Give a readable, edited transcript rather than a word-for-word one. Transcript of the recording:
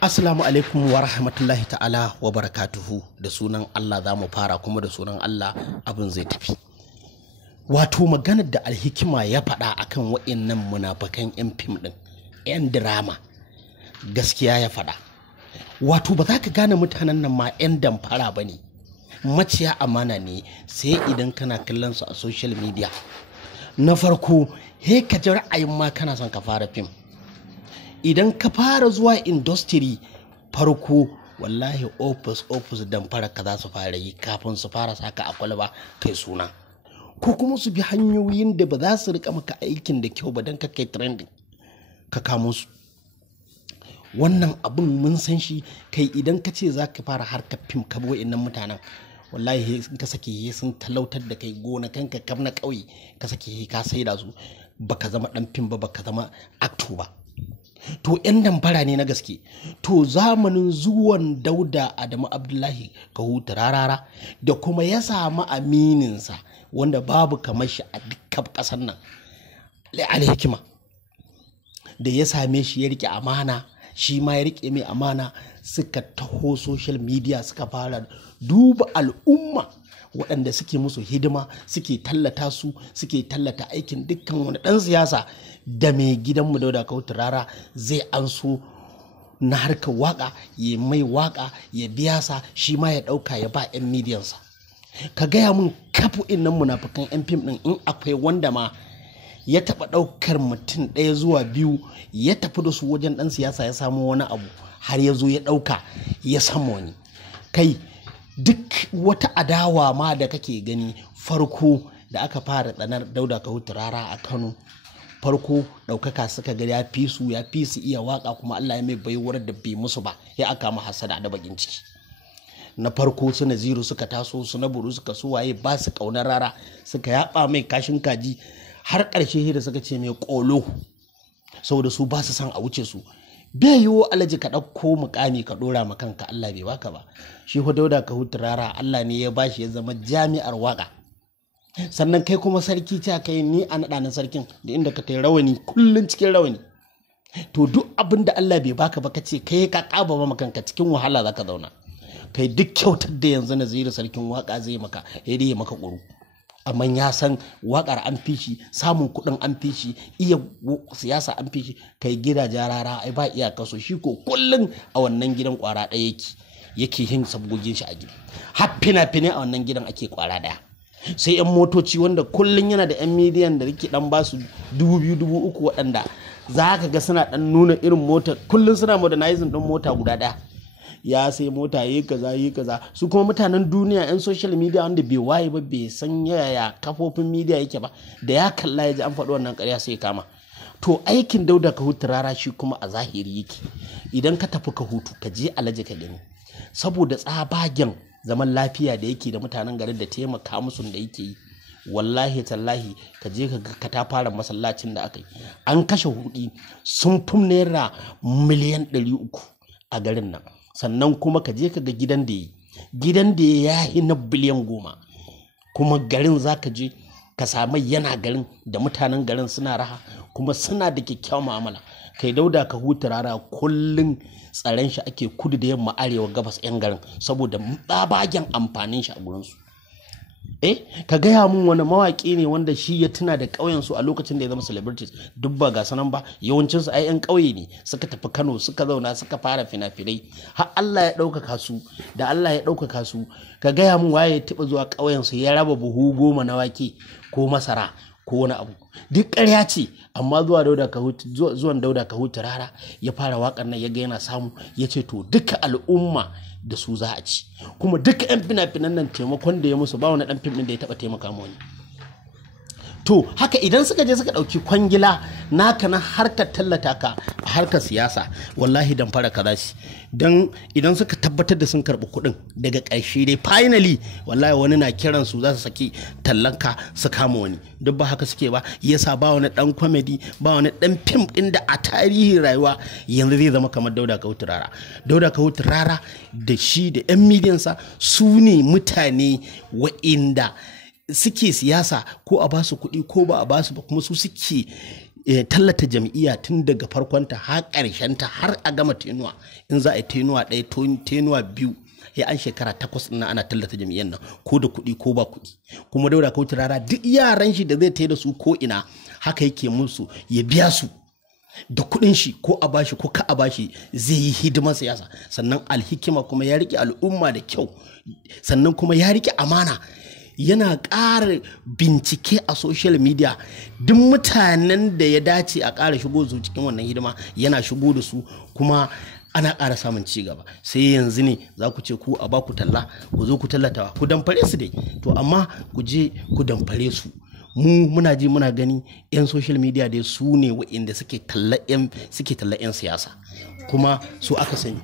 Assalamu alaikum wa rahmatullahi ta'ala wa barakatuhu. Da sunan Allah za mu fara, kuma da sunan Allah abin zai tafi. Wato maganar da Alhikima ya faɗa akan wa'innan munafakan 'yan fim ɗin, 'yan drama, gaskiya ya faɗa. Wato ba za ka gane mutanen nan ma 'yan damfara ba ne, maciya amana ne, sai idan kana kallon su a social media. Na farko, he ka ji ra'ayin ma kana son ka fara fim. Idan ka fara zuwa industry farko, wallahi office damfara ka za su fara yi kafin su fara saka a kwalba kai suna, ko kuma su bi hanyoyin da ba za su rika maka aikin da kyau ba don ka kai trending ka kamo su. Wannan abin mun san shi. Kai idan ka ce za ka fara harkar fim ka bi wa'innan mutanen, wallahi ka sake sun talautar da kai gonakanka kam na ƙauye, ka sake ka saida su, baka zama dan fim ba, baka zama actor ba. To 'yan damfara ne na gaske. To zamanin zuwan Dauda Adamu Abdullahi Kahutu Rarara da kuma ya samu amininsa wanda babu kamar shi a dukkan ƙasar nan, Alhikima, da ya same shi ya rike amana, shi ma ya rike mai amana, suka taho social media suka fara duba al'umma waɗanda suke musu hidima, suke tallata su, suke tallata aikin dukkan wani ɗan siyasa da mai gidanmu Dauda Kahutu Rara zai anso na harkar waka, ya mai waka, ya biya sa, shi ma ya ɗauka ya ba 'yan midiyansa. Ka gaya mun kafu innan munafukan 'yan fim ɗin, in akwai wanda ma ya taɓa ɗaukar mutum ɗaya zuwa biyu ya tafi da su wajen ɗan siyasa ya samu wani abu har ya zo ya ɗauka ya samu wani. Kai duk wata adawa ma da kake gani, farko da aka fara tsanar Dauda Kahutu Rara a Kano, farko ɗaukaka suka ga ya fi su iya waka, kuma Allah ya mai baiwar da bai musu ba, ya aka ma hasada da bakin ciki. Na farko su Naziru suka taso, su Naburu suka su waye ba su kaunar Rara, suka yaba mai kashin kaji, har ƙarshe da suka ce mai ƙolo, saboda su ba su san a wuce su. Bai yiwu alaji ka ɗauko mukami ka ɗora ma kanka, Allah bai baka ba. Shi ko Dauda Kahutu Rara Allah ne ya bashi ya zama jami'ar waka. Sannan kai kuma sarki ce kai, ni a naɗa na sarkin da inda ka kai rawani, kullun cikin rawani. To duk abin da Allah bai baka ba, ka ce kai ka ƙaba ma kanka, cikin wahala zaka zauna. Kai duk kyautar da yanzu Naziru sarkin waka zai maka, ya dai maka ƙuru. Amma ya san wakar an fi shi, samun kuɗin an fi shi, iya siyasa an fi shi. Kai gidajen Rara ai ba iyaka, so shi ko kullun a wannan gidan kwara ɗaya yake yin sabgogin shi a gida. Har fina-finai a wannan gidan ake kwara ɗaya. Sai 'yan motoci wanda kullun yana da 'yan midiyan da rike dan basu 2,000 3,000 waɗanda za ka ga suna dan nuna irin mota, kullun suna modernizing ɗin mota guda ɗaya. Ya sai mota yi kaza. Su kuma mutanen duniya 'yan social media wanda bai waye ba, bai san yaya kafofin media yake ba, da ya kalla ya ji an faɗi wannan ƙarya sai kama. To aikin Dauda Kahutu Rara shi kuma a zahiri yake. Idan ka tafi Kahutu ka je alaji ka gani, saboda tsabagen zaman lafiya da yake da mutanen garin da taimaka musu da yake yi, wallahi tallahi ka je ka ga katafaren masallacin da aka yi, an kashe kuɗi sun fi naira miliyan 300 a garin nan. Sannan kuma ka je ka ga gidan da ya yi na biliyan 10, kuma garin za ka je ka samu yana garin da mutanen garin suna raha, kuma suna da kyakkyawan mu'amala. Kai Dauda Kahutu Rara kullum tsaron shi ake, kudu da yamma arewa gabas 'yan garin, saboda tsabagen amfanin shi a gurinsu. Ka gaya mun wani mawaƙi ne wanda shi ya tuna da ƙauyensu a lokacin da ya zama celebrities? Duk ba ga sanan ba, yawancinsu ai 'yan ƙauye ne, suka tafi Kano, suka zauna, suka fara fina-finai, har Allah ya ɗaukaka su. Da Allah ya ɗaukaka su, ka gaya mun waye ya taɓa zuwa ƙauyensu ya raba buhu 10 na wake ko masara ko wani abu? Duk ƙarya ce. Amma zuwan Dauda Kahutu Rara ya fara waƙar nan, ya ga yana samu, ya ce to duka al'umma da su za a ci. Kuma duka 'yan fina-finan nan taimakon da ya musu, ba wani ɗan fim ɗin da ya taɓa taimaka ma wani. To haka idan suka je suka ɗauki kwangila naka na harkar tallata ka a harkar siyasa, wallahi dan fara kaza shi. Dan idan suka tabbatar da sun karɓi kuɗin, daga ƙarshe dai finally wallahi wani na kiran su za su saki tallanka su kama wani. Duk ba haka suke ba, yasa ba wani ɗan comedy, ba wani ɗan fim ɗin da a tarihin rayuwa yanzu zai zama kamar Dauda Kahutu Rara. Dauda Kahutu Rara da shi da 'yan midiyansa su ne mutane wa'inda suke siyasa, ko a basu kuɗi ko ba a basu ba, kuma su suke tallata jam'iyya tun daga farkonta har ta har a gama tenuwa. In za a yi tenuwa ɗaya tenuwa biyu ya an shekara 8 ɗin ana tallata jam'iyyar nan ko da kuɗi ko ba kuɗi. Kuma Dauda Kahutu Rara duk yaran shi da zai tai da su ko ina haka yake musu ya biya su da kuɗin shi ko a bashi ko ka a bashi zai yi hidimar siyasa. Sannan Alhikima kuma ya riƙe al'umma da kyau, sannan kuma ya riƙe amana, yana ƙara bincike a social media. Duk mutanen da ya dace a ƙara shigo su cikin wannan hidima yana shigo da su, kuma ana ƙara samun ci gaba. Sai yanzu ne za ku ce ku a ba ku talla, ku zo ku tallata, ku damfare su dai, to amma ku je ku damfare su. Mu muna ji muna gani 'yan social media dai su ne wa'inda suke talla 'yan siyasa, kuma su aka sani.